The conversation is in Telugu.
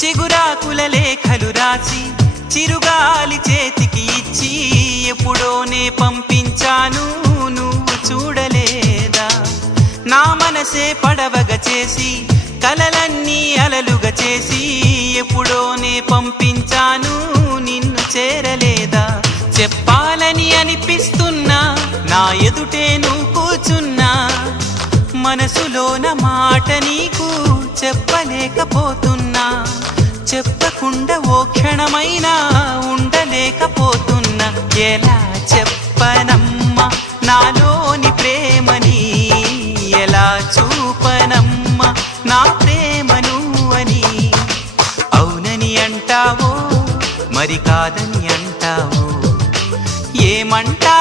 చిగురాకుల లేఖలు రాసి చిరుగాలి చేతికి ఇచ్చి ఎప్పుడోనే పంపించాను నువ్వు చూడలేదా? నా మనసే పడవగా చేసి కలలన్నీ అలలుగా చేసి ఎప్పుడోనే పంపించాను నిన్ను చేరలేదా? చెప్పాలని అనిపిస్తున్నా నా ఎదుటే నువ్వు కూర్చున్నా మనసులోన మాట నీకు చెప్పలేకపోతున్నా. చెప్పకుండా ఓ క్షణమైనా ఉండలేకపోతున్నా. ఎలా చెప్పనమ్మా నాలోని ప్రేమని, ఎలా చూపనమ్మా నా ప్రేమను అని. అవునని అంటావో మరి కాదని అంటావో, ఏమంటా